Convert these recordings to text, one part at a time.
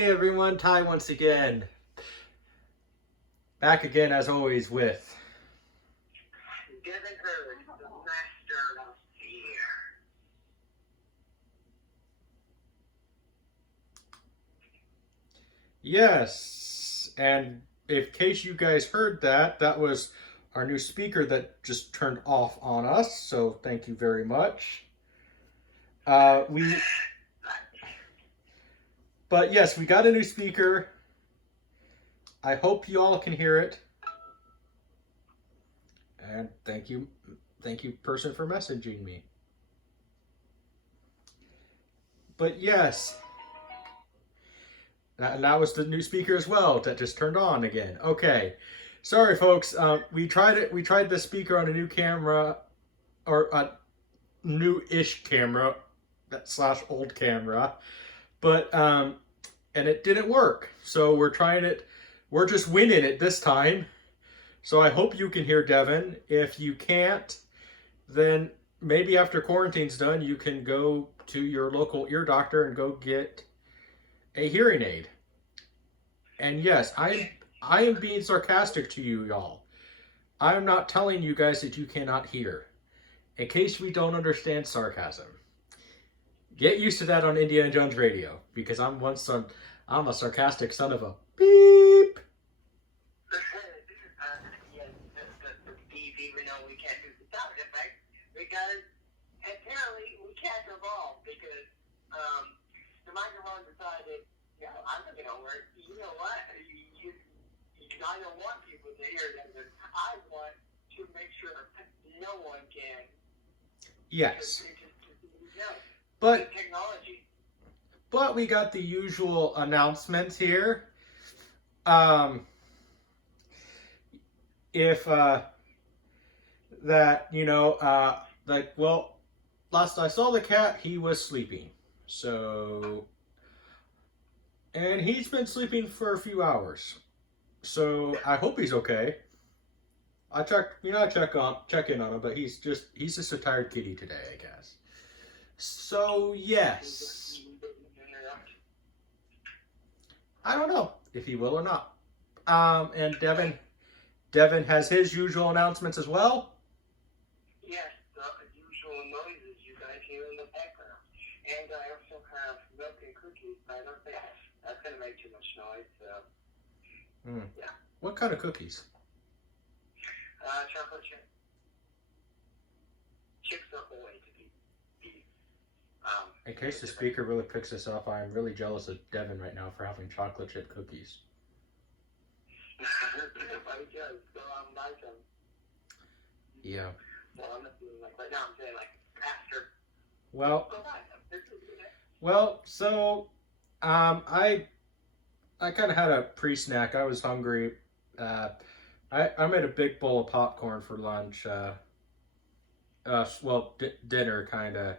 Hey everyone, Ty once again. Back again as always with... Devin Hurd, the master of fear. Yes, and in case you guys heard that, that was our new speaker that just turned off on us, so thank you very much. But yes, we got a new speaker. I hope you all can hear it. And thank you, person, for messaging me. But yes, and that was the new speaker as well that just turned on again. Okay, sorry folks. We tried it. We tried the speaker on a new camera, or a new-ish camera, / old camera, but and it didn't work. So we're trying it. We're just winning it this time. So I hope you can hear Devin. If you can't, then maybe after quarantine's done, you can go to your local ear doctor and go get a hearing aid. And yes, I am being sarcastic to you, y'all. I'm not telling you guys that you cannot hear. In case we don't understand sarcasm, get used to that on Indiana Jones radio, because I'm a sarcastic son of a beep. Yes, the beef, even though we can't do the sound effect, because apparently we can't evolve, because the microphone decided, I'm not going to work. You know what? I don't want people to hear them, but I want to make sure no one can. Yes. But technology. But we got the usual announcements here. If that, last I saw the cat, he was sleeping. So, and he's been sleeping for a few hours. So I hope he's okay. I check in on him, but he's just a tired kitty today, I guess. So yes, I don't know if he will or not. And Devin has his usual announcements as well. Yes, the usual noises you guys hear in the background. And I also have milk and cookies, but I don't think that's going to make too much noise, so... Yeah. What kind of cookies? Chocolate chip. Chips are the way to be. In case the speaker really picks this up, I'm really jealous of Devin right now for having chocolate chip cookies. Yeah. Well, I'm not doing right now. I'm saying after. Well, so I kind of had a pre-snack. I was hungry. I made a big bowl of popcorn for lunch. Dinner kind of,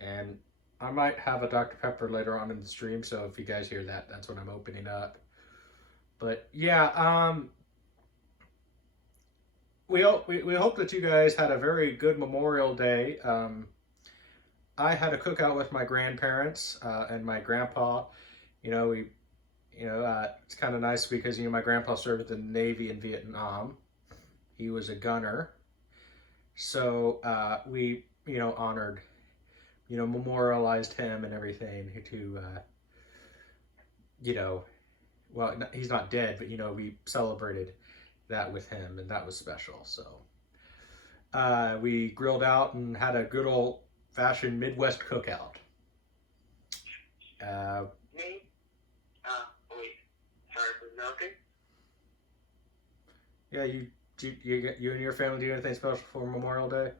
and I might have a Dr. Pepper later on in the stream. So if you guys hear that, that's what I'm opening up. But yeah, we hope that you guys had a very good Memorial Day. I had a cookout with my grandparents and my grandpa. It's kind of nice because my grandpa served in the Navy in Vietnam. He was a gunner, so we honored, memorialized him and everything to well, he's not dead, but we celebrated that with him, and that was special. So we grilled out and had a good old-fashioned Midwest cookout. Yeah, you and your family do anything special for Memorial Day?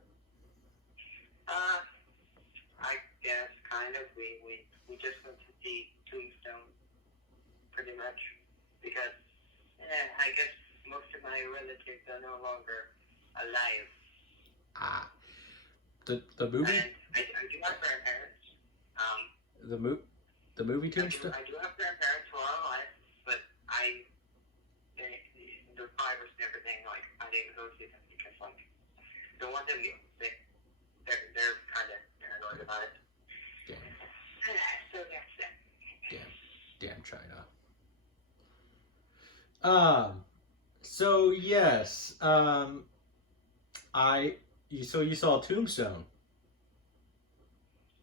I guess kind of. We just went to see Tombstone, pretty much, because I guess most of my relatives are no longer alive. The movie? And I do have grandparents. The movie Tombstone? I do have grandparents who are alive, but the virus and everything, I didn't go see them because, the ones that they're kind of paranoid about it. Damn. So that's it. Damn. am China. So yes, you saw Tombstone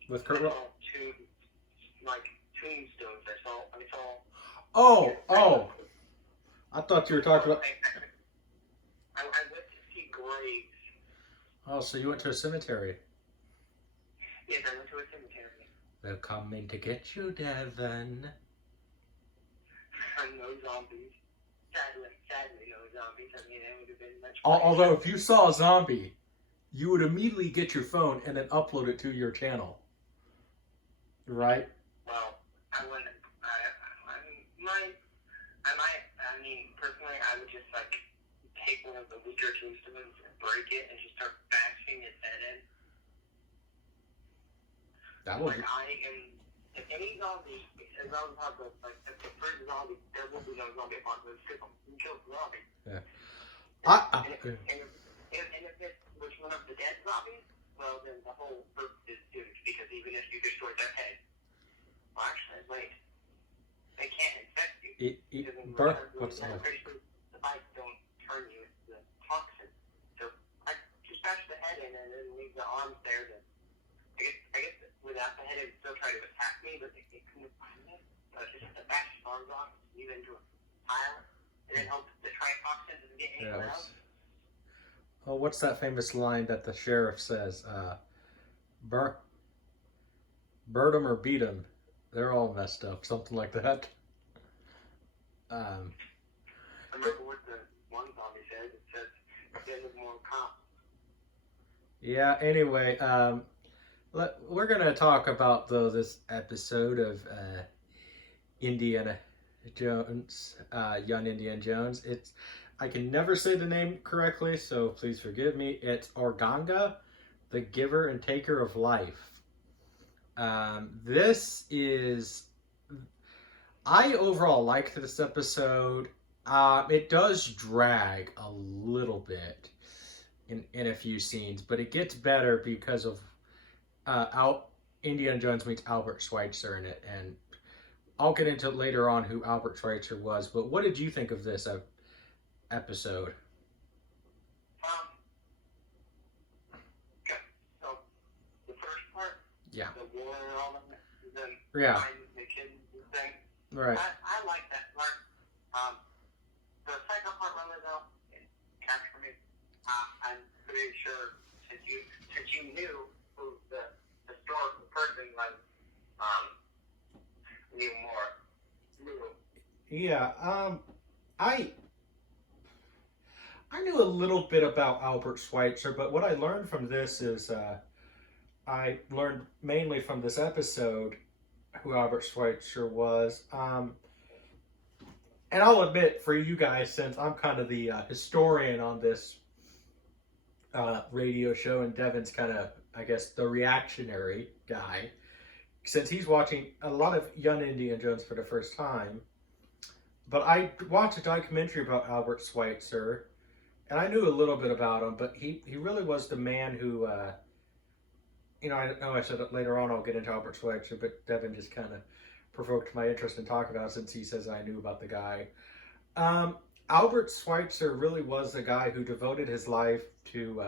with I Kurt. saw two, like, tombstones. I saw. Oh, I thought you were talking about. I went to see graves. Oh, so you went to a cemetery. Yes, I went to a cemetery. They're coming to get you, Devin. No zombies. Sadly, no zombies. I mean, it would have been much. Although, if you saw a zombie, you would immediately get your phone and then upload it to your channel, right? Well, I wouldn't. I mean, personally, I would just like take one of the weaker tombstones and break it and just start bashing its head in. That would. Like if any zombie, as long as if the first zombie, there will be no zombie apocalypse because you killed the zombie. Yeah. And if it was one of the dead zombies, well, then the whole Earth is doomed because even if you destroy their head, well, actually, wait, they can't infect you. What's I'm pretty sure the bites don't turn you into the toxin. So I just bash the head in and then leave the arms there. I guess without the head, it would still try to attack me, but it couldn't find me. So it's just to bash the arms off, leave it into a pile, and then hope the tritoxin doesn't get anywhere else. Oh, what's that famous line that the sheriff says? Burn them or beat them. They're all messed up. Something like that. I remember what the one zombie said. It says, "Send more cops." Yeah. Anyway, we're gonna talk about this episode of Indiana Jones, Young Indiana Jones. I can never say the name correctly, so please forgive me. It's Oganga, the giver and taker of life. I overall liked this episode. It does drag a little bit in a few scenes, but it gets better because of Indiana Jones meets Albert Schweitzer in it, and I'll get into later on who Albert Schweitzer was. But what did you think of this episode? So the first part, yeah, the war and all of that, then yeah, the kids thing. Right. I like that part. The second part really though, it captured me. I'm pretty sure since you knew who the historical person was, knew more. Yeah. I knew a little bit about Albert Schweitzer, but what I learned from this is I learned mainly from this episode who Albert Schweitzer was. And I'll admit, for you guys, since I'm kind of the historian on this radio show, and Devin's kind of, I guess, the reactionary guy, since he's watching a lot of Young Indiana Jones for the first time. But I watched a documentary about Albert Schweitzer, and I knew a little bit about him, but he really was the man who, I know I said it later on I'll get into Albert Schweitzer, but Devin just kind of provoked my interest in talking about it since he says I knew about the guy. Albert Schweitzer really was the guy who devoted his life to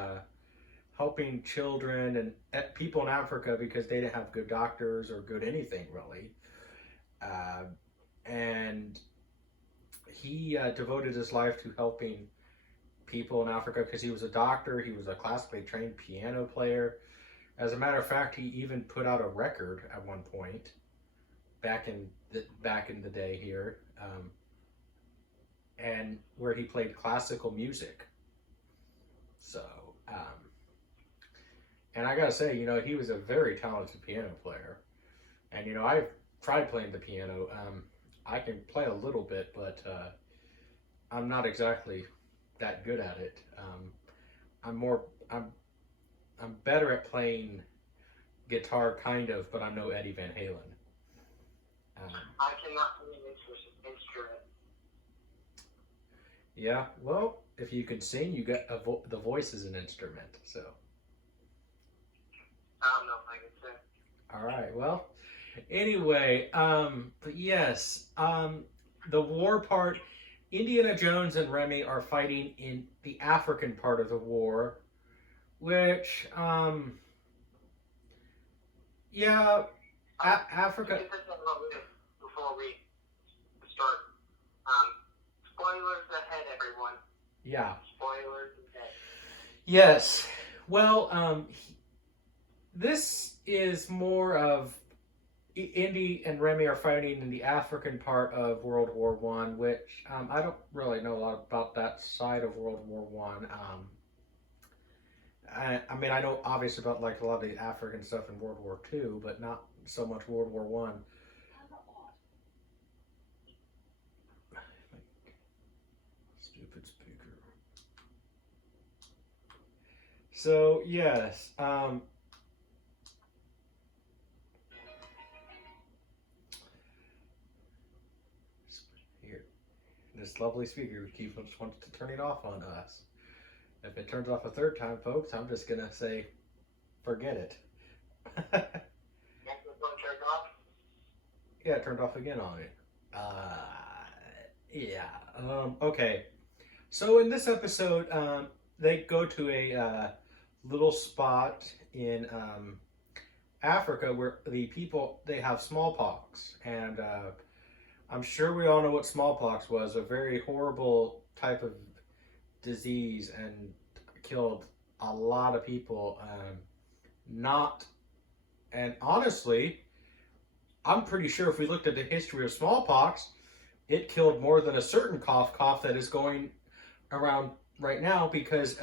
helping children and people in Africa because they didn't have good doctors or good anything really. And he devoted his life to helping people in Africa because he was a doctor, he was a classically trained piano player. As a matter of fact, he even put out a record at one point back in the day here, and where he played classical music. So, and I gotta say, he was a very talented piano player. And I've tried playing the piano. I can play a little bit, but I'm not exactly that good at it. I'm better at playing guitar, kind of, but I'm no Eddie Van Halen. I cannot play an instrument. Yeah, well, if you could sing, you got the voice is an instrument, so. I don't know if I can sing. All right, well, Anyway, but yes, the war part, Indiana Jones and Remy are fighting in the African part of the war, which, yeah, Africa, Get this out of the way before we start. Um, Spoilers ahead, everyone. yeah, Spoilers ahead. yes. Well, this is more of Indy and Remy are fighting in the African part of World War One, which I don't really know a lot about that side of World War One. I mean, I know obviously about like a lot of the African stuff in World War Two, but not so much World War One. Stupid speaker. So yes, here, this lovely speaker keeps wants to turn it off on us. If it turns off a third time, folks, I'm just gonna say, forget it. Yeah, it turned off again on it. Yeah. Okay. So in this episode, they go to a little spot in Africa where the people they have smallpox, and I'm sure we all know what smallpox was—a very horrible type of disease, and killed a lot of people. Not and honestly, I'm pretty sure if we looked at the history of smallpox, it killed more than a certain cough that is going around right now because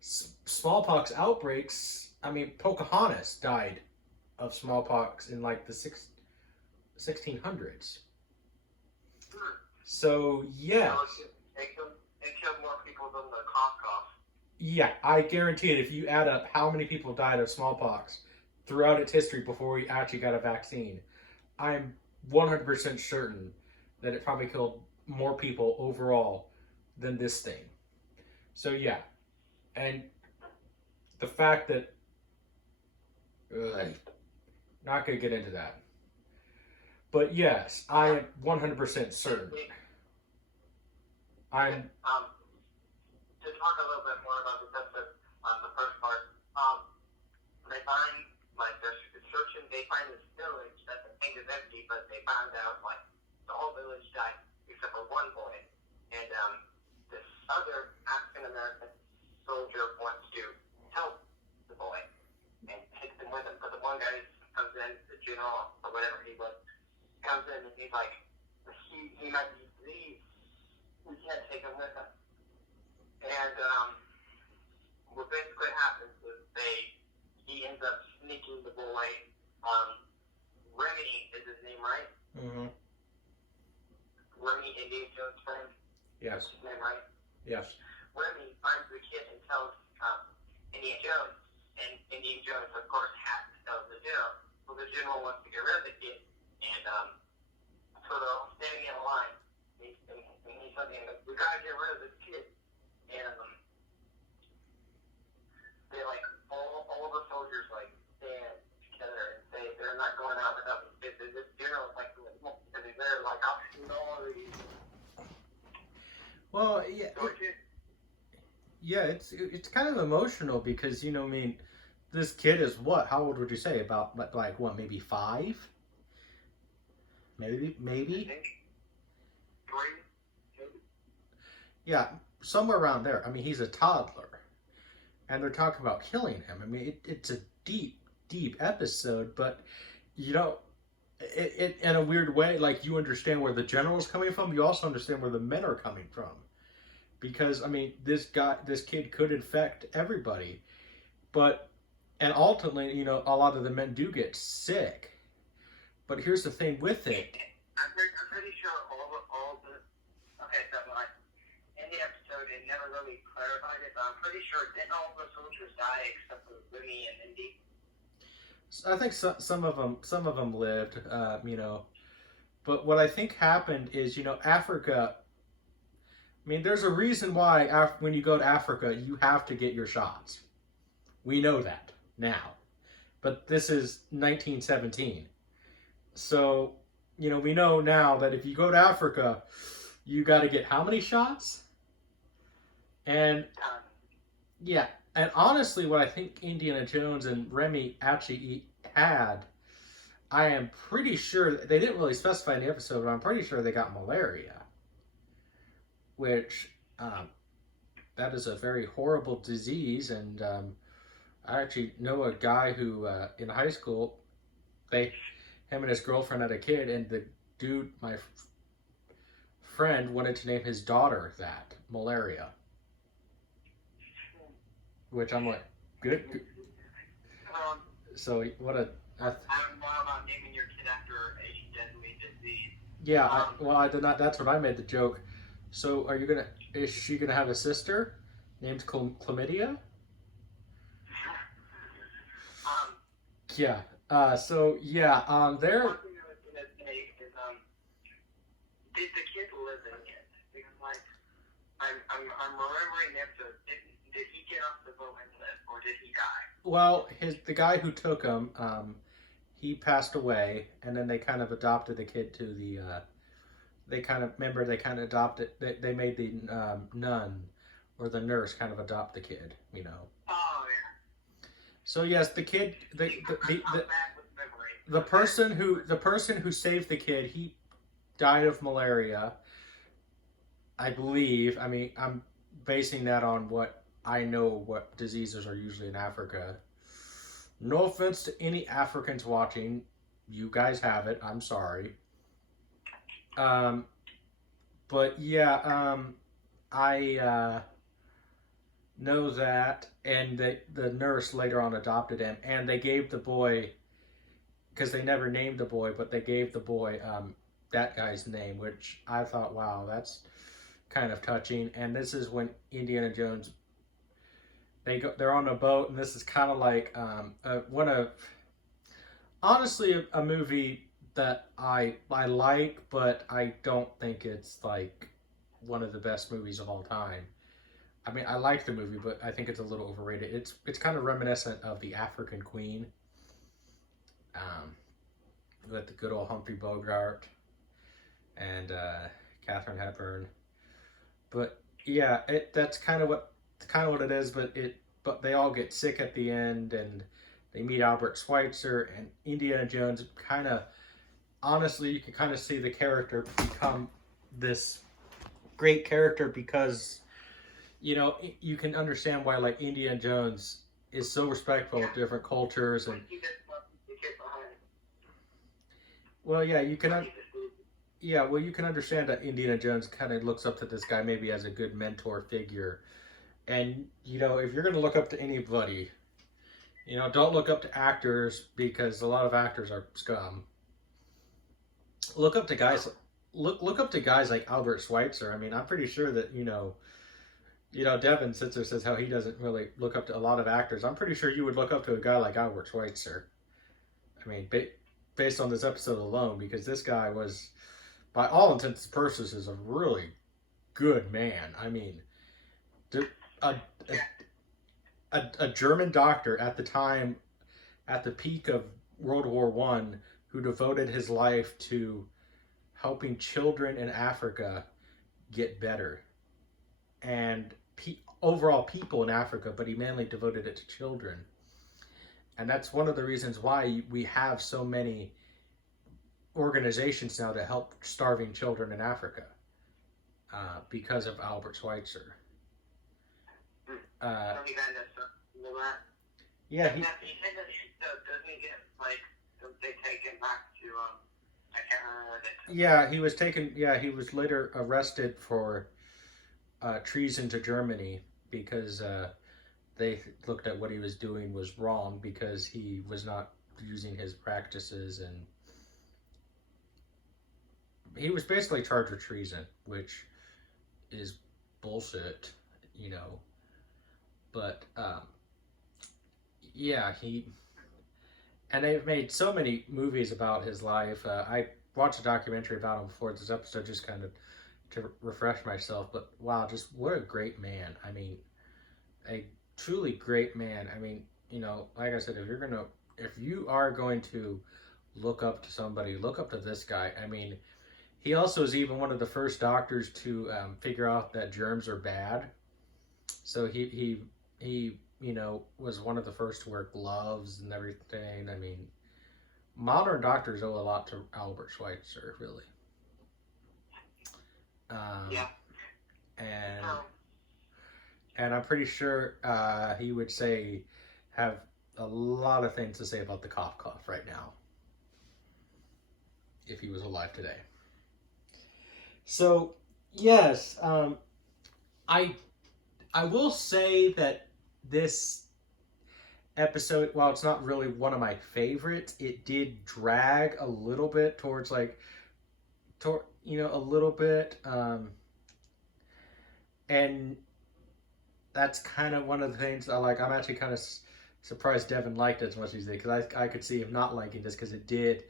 smallpox outbreaks. I mean, Pocahontas died of smallpox in like the 1600s. So, yeah. It killed more people than the cough. Yeah, I guarantee it. If you add up how many people died of smallpox throughout its history before we actually got a vaccine, I'm 100% certain that it probably killed more people overall than this thing. So yeah, and the fact that not gonna get into that, but yes, I am 100% certain. I'm To talk a little bit more about this episode, the first part, they find like they're searching. They find this village that the tank is empty, but they found out like the whole village died except for one boy, and this other African American soldier wants to help the boy and takes him with him. But the one guy comes in, the general or whatever he was, comes in and he's like, he might be diseased. We can't take him with us. And what basically happens is he ends up sneaking the boy. Remy is his name, right? Mm-hmm. Remy, Indiana Jones' friend. Yes. His name, right? Yes. Remy finds the kid and tells Indiana Jones, and Indiana Jones, of course, has to tell the general. So the general wants to get rid of the kid, and so they're all standing in a line. And he's saying, we gotta get rid of this kid. And they like all the soldiers like stand together and say they're not going out without this kid. This general is like because he's there like I'll shoot all of these. Well, yeah. Yeah, it's kind of emotional because I mean, this kid is what? How old would you say? About like what? Maybe 5? Maybe. I think 3. Yeah, somewhere around there. I mean, he's a toddler, and they're talking about killing him. I mean, it's a deep, deep episode, but it in a weird way, like you understand where the general's coming from. You also understand where the men are coming from, because I mean, this kid could infect everybody, and ultimately, a lot of the men do get sick. But here's the thing with it. I'm pretty sure all the okay, so like in the episode it never really clarified it, but I'm pretty sure didn't all the soldiers die except for Remy and Indy? I think some of them lived, But what I think happened is, Africa. I mean, there's a reason why when you go to Africa, you have to get your shots. We know that now, but this is 1917. So, we know now that if you go to Africa, you got to get how many shots? And yeah, and honestly, what I think Indiana Jones and Remy actually had, I am pretty sure they didn't really specify in the episode, but I'm pretty sure they got malaria, which that is a very horrible disease. And I actually know a guy who in high school, him and his girlfriend had a kid, and the dude, my friend, wanted to name his daughter that malaria, which I'm like, good. So what a. I don't know about naming your kid after a deadly disease. Yeah, I did not. That's when I made the joke. So, is she gonna have a sister named Chlamydia? Yeah. So yeah. There. One thing I was gonna say is, did the kid live in it? Because like, I'm remembering the episode. Did he get off the boat and live, or did he die? Well, the guy who took him, he passed away, and then they kind of adopted the kid to the. They kind of adopted. They made the nun or the nurse kind of adopt the kid. Oh yeah. So yes, the kid, the person who saved the kid, he died of malaria. I believe. I mean, I'm basing that on what I know. What diseases are usually in Africa. No offense to any Africans watching, you guys have it. I'm sorry. But yeah, I know that, and the nurse later on adopted him, and they gave the boy, because they never named the boy, but they gave the boy that guy's name, which I thought, wow, that's kind of touching. And this is when Indiana Jones, they're on a boat, and this is kind of like honestly a movie that I like, but I don't think it's like one of the best movies of all time. I mean, I like the movie, but I think it's a little overrated. It's kind of reminiscent of The African Queen, with the good old Humphrey Bogart and Katharine Hepburn. But yeah, that's kind of what it is. But they all get sick at the end, and they meet Albert Schweitzer, and Indiana Jones kind of, honestly, you can kind of see the character become this great character, because you can understand why, like, Indiana Jones is so respectful of different cultures. And well, yeah, you can understand that Indiana Jones kind of looks up to this guy maybe as a good mentor figure. And if you're going to look up to anybody, don't look up to actors, because a lot of actors are scum. Look up to guys. Look up to guys like Albert Schweitzer. I mean, I'm pretty sure that Devin sits there, says how he doesn't really look up to a lot of actors. I'm pretty sure you would look up to a guy like Albert Schweitzer. I mean, based on this episode alone, because this guy was, by all intents and purposes, a really good man. I mean, a German doctor at the time, at the peak of World War One, who devoted his life to helping children in Africa get better, and overall people in Africa, but he mainly devoted it to children. And that's one of the reasons why we have so many organizations now to help starving children in Africa, because of Albert Schweitzer. Yeah, he. Yeah, he was taken. Yeah, he was later arrested for treason to Germany, because they looked at what he was doing was wrong, because he was not using his practices, and he was basically charged with treason, which is bullshit, But yeah, and they've made so many movies about his life. I watched a documentary about him before this episode, just kind of to refresh myself. But wow, just what a great man. I mean, a truly great man. I mean, like I said, if you are going to look up to somebody, look up to this guy. I mean, he also is even one of the first doctors to figure out that germs are bad. So he was one of the first to wear gloves and everything. I mean, modern doctors owe a lot to Albert Schweitzer, really. Um, Yeah. and Um, and I'm pretty sure he would have a lot of things to say about the cough right now if he was alive today. So yes, I I will say that this episode, while it's not really one of my favorites, it did drag a little bit towards a little bit, and that's kind of one of the things I like. I'm actually kind of surprised Devin liked it as much as he did because I could see him not liking this because it did.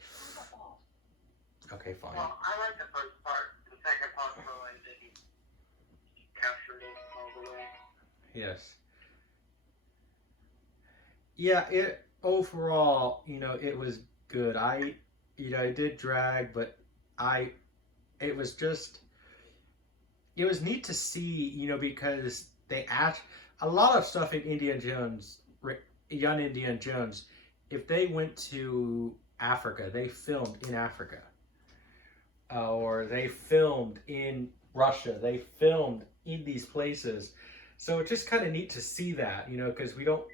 Okay, fine. well, I like the first part. The second part really didn't capture it all the way. Yes. Yeah. It overall, it was good. It did drag, but I, it was just, it was neat to see, because they act a lot of stuff in Indiana Jones, young Indiana Jones. If they went to Africa, they filmed in Africa, or they filmed in Russia, they filmed in these places. So it's just kind of neat to see that, because we don't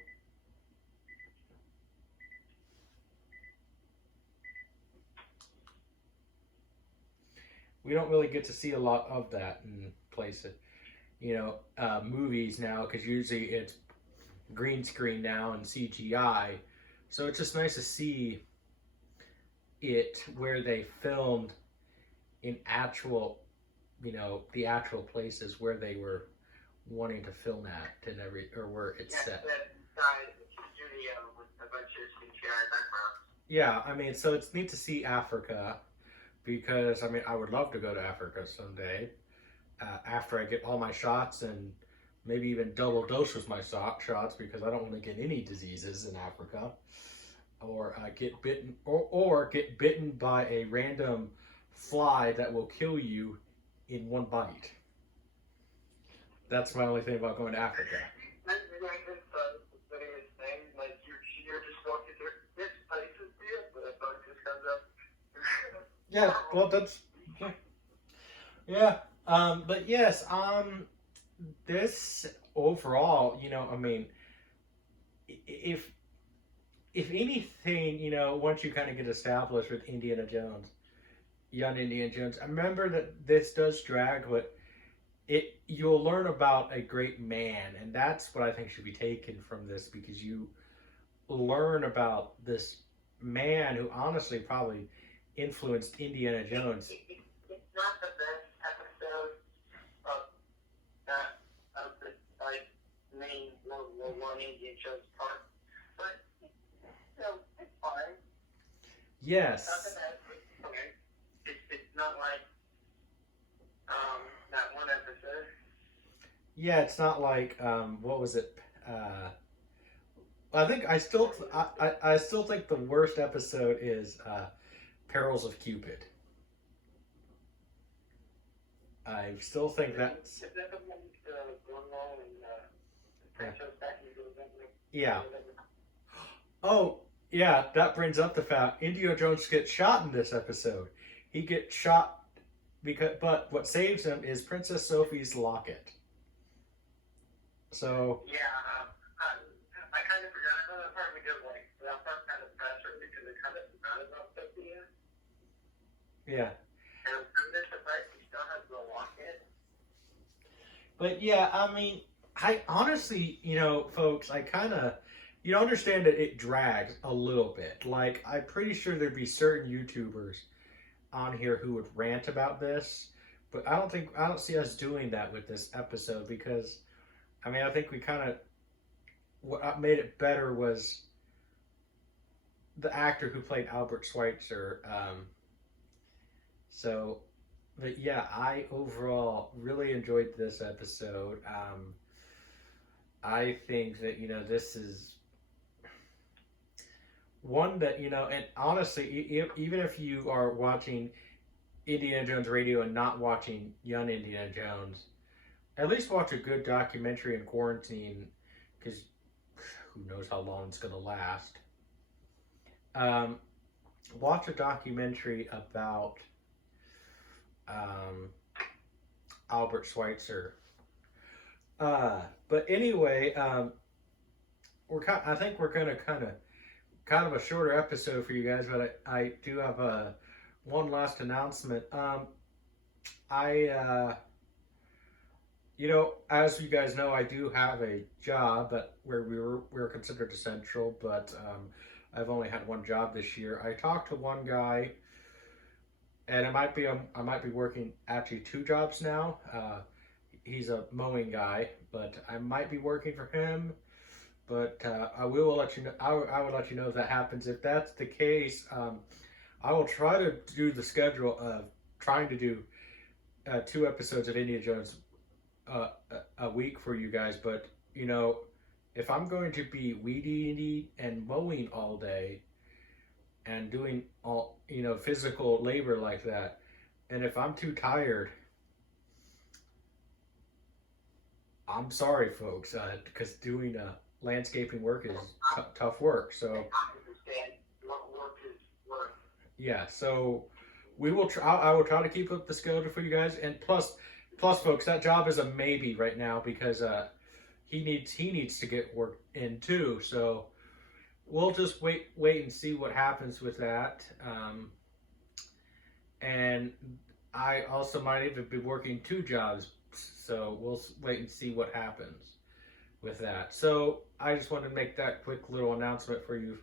really get to see a lot of that in places, movies now, because usually it's green screen now and CGI. So it's just nice to see it where they filmed in actual, the actual places where they were wanting to film at and or where it's set. Inside the studio with a bunch of CGI backgrounds. Yeah, I mean, so it's neat to see Africa because, I mean, I would love to go to Africa someday after I get all my shots and maybe even double dose with my shots because I don't want to get any diseases in Africa or get bitten or get bitten by a random fly that will kill you in one bite. That's my only thing about going to Africa. Yeah, well, that's yeah. But yes, this overall, I mean, if anything, once you kind of get established with Indiana Jones, young Indiana Jones, I remember that this does drag, but you'll learn about a great man, and that's what I think should be taken from this because you learn about this man who honestly probably influenced Indiana Jones. It's not the best episode of that of the main World War One Indiana Jones part, but it's fine. Yes. It's not the best. Okay. It's not like that one episode. Yeah, it's not like what was it? I think I still think the worst episode is Perils of Cupid. I still think that's. Is that the one with Cornwall and Yeah. Oh, yeah. That brings up the fact Indiana Jones gets shot in this episode. He gets shot but what saves him is Princess Sophie's locket. So. Yeah. I kind of forgot about that part because that part kind of pressure because it kind of forgot about Sophia. Yeah. And I'm just surprised he still has the locket. But yeah, I mean, I honestly, folks, I kind of, understand that it drags a little bit. Like, I'm pretty sure there'd be certain YouTubers on here who would rant about this, but I don't see us doing that with this episode because, I mean, I think we kind of, what made it better was the actor who played Albert Schweitzer. But yeah, I overall really enjoyed this episode. I think that this is one that, and honestly, even if you are watching Indiana Jones Radio and not watching Young Indiana Jones, at least watch a good documentary in quarantine, because who knows how long it's going to last. Um, Watch a documentary about um, Albert Schweitzer. But anyway, I think we're gonna kind of a shorter episode for you guys, but I do have one last announcement. I as you guys know, I do have a job, but where we were considered essential, but I've only had one job this year. I talked to one guy, and I might be working actually two jobs now. He's a mowing guy, but I might be working for him. But I will let you know. I will let you know if that happens. If that's the case, I will try to do the schedule of trying to do two episodes of Indiana Jones a week for you guys. But if I'm going to be weeding and mowing all day and doing all physical labor like that, and if I'm too tired, I'm sorry, folks, because doing landscaping work is tough work. So I understand what work is work. yeah, so we will try. I will try to keep up the schedule for you guys, and plus, folks, that job is a maybe right now because he needs to get work in too. So we'll just wait and see what happens with that. And I also might even be working two jobs, so we'll wait and see what happens with that. So I just wanted to make that quick little announcement for you,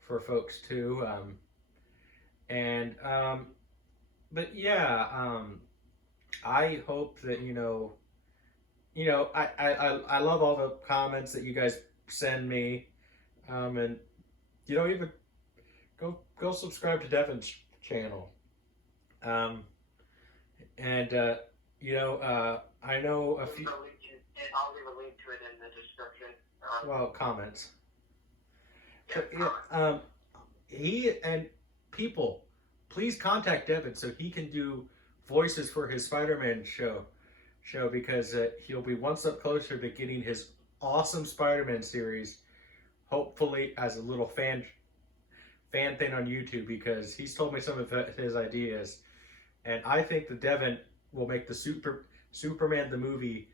for folks too. And but yeah, I hope that I love all the comments that you guys send me, and even go subscribe to Devin's channel, and I know a few. I'll leave a link to it in the description. Well, comments. Yeah, He and people, please contact Devin so he can do voices for his Spider-Man show because he'll be one step closer to getting his awesome Spider-Man series, hopefully as a little fan thing on YouTube, because he's told me some of his ideas, and I think that Devin will make the Superman the movie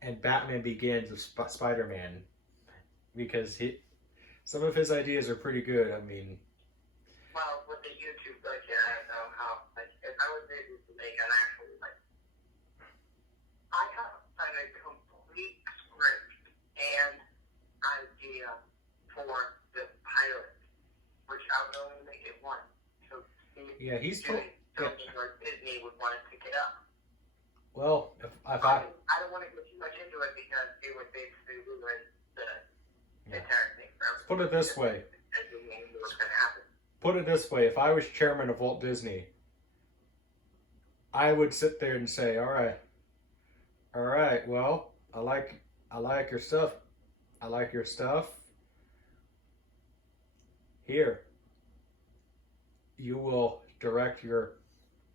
and Batman Begins of Spider-Man, because some of his ideas are pretty good. I mean, well, with the YouTube budget, I don't know how. If I was able to make an actual I have a complete script and idea for the pilot, which I would only make it one. So yeah, he's told. Something like Disney would want to pick it up. Well, if I don't want to go too much into it because it would basically ruin the entire thing. Put it this way. Put it this way. If I was chairman of Walt Disney, I would sit there and say, all right, well, I like your stuff. I like your stuff. Here, you will direct your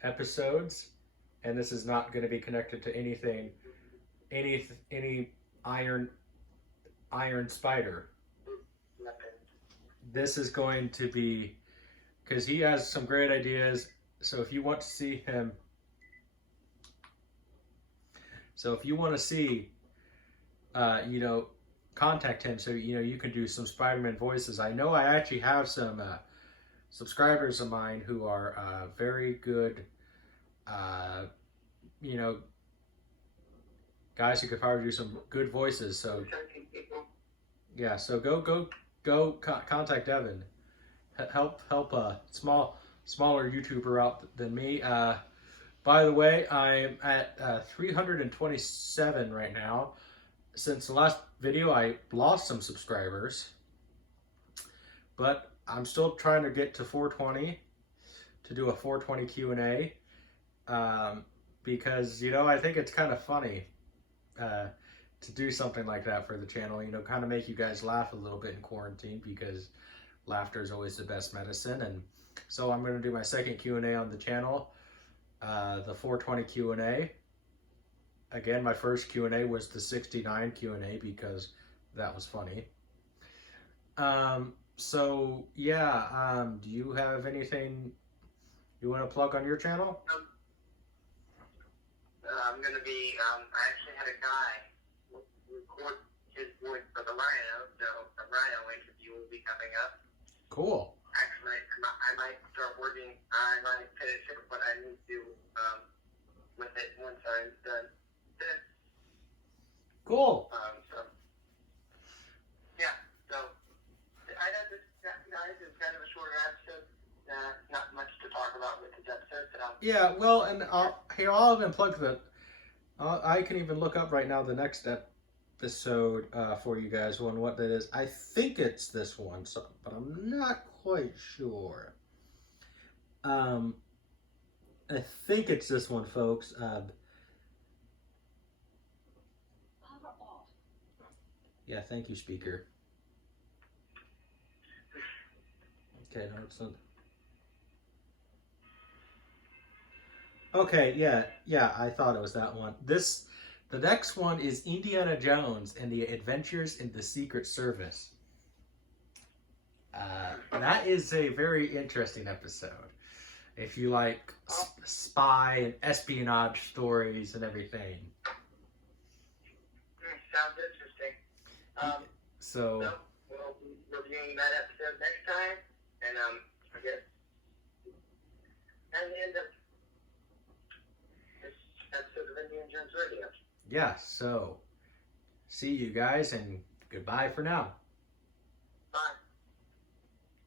episodes, and this is not going to be connected to anything, any Iron Spider. This is going to be, because he has some great ideas. So if you want to see him, contact him so you can do some Spider-Man voices. I know I actually have some subscribers of mine who are very good, guys who could probably do some good voices. So yeah, so go contact Devin. Help a smaller YouTuber out than me. By the way, I'm at 327 right now. Since the last video, I lost some subscribers, but I'm still trying to get to 420 to do a 420 Q&A, because I think it's kind of funny to do something like that for the channel. Kind of make you guys laugh a little bit in quarantine, because laughter is always the best medicine. And so I'm going to do my second Q&A on the channel, the 420 Q&A. Again, my first Q&A was the 69 Q&A because that was funny. So yeah, do you have anything you want to plug on your channel? I'm going to be, I actually had a guy record his voice for the Rhino, so the Rhino interview will be coming up. Cool. Actually, I might start working, I might finish it, what I need to with it once I'm done this. Cool. So, yeah, so I know this, guys, is kind of a shorter episode. Not much to talk about with this episode. So. Yeah, well, and I'll even plug the. I can even look up right now the next episode for you guys on what that is. I think it's this one, so, but I'm not quite sure. I think it's this one, folks. Yeah, thank you, speaker. Okay, no, it's not. Okay, yeah, I thought it was that one. The next one is Indiana Jones and the Adventures in the Secret Service. That is a very interesting episode. If you like spy and espionage stories and everything. Sounds interesting. So we'll be reviewing that episode next time, and I guess and the end of this episode of Indiana Jones Radio. Yeah, so see you guys and goodbye for now.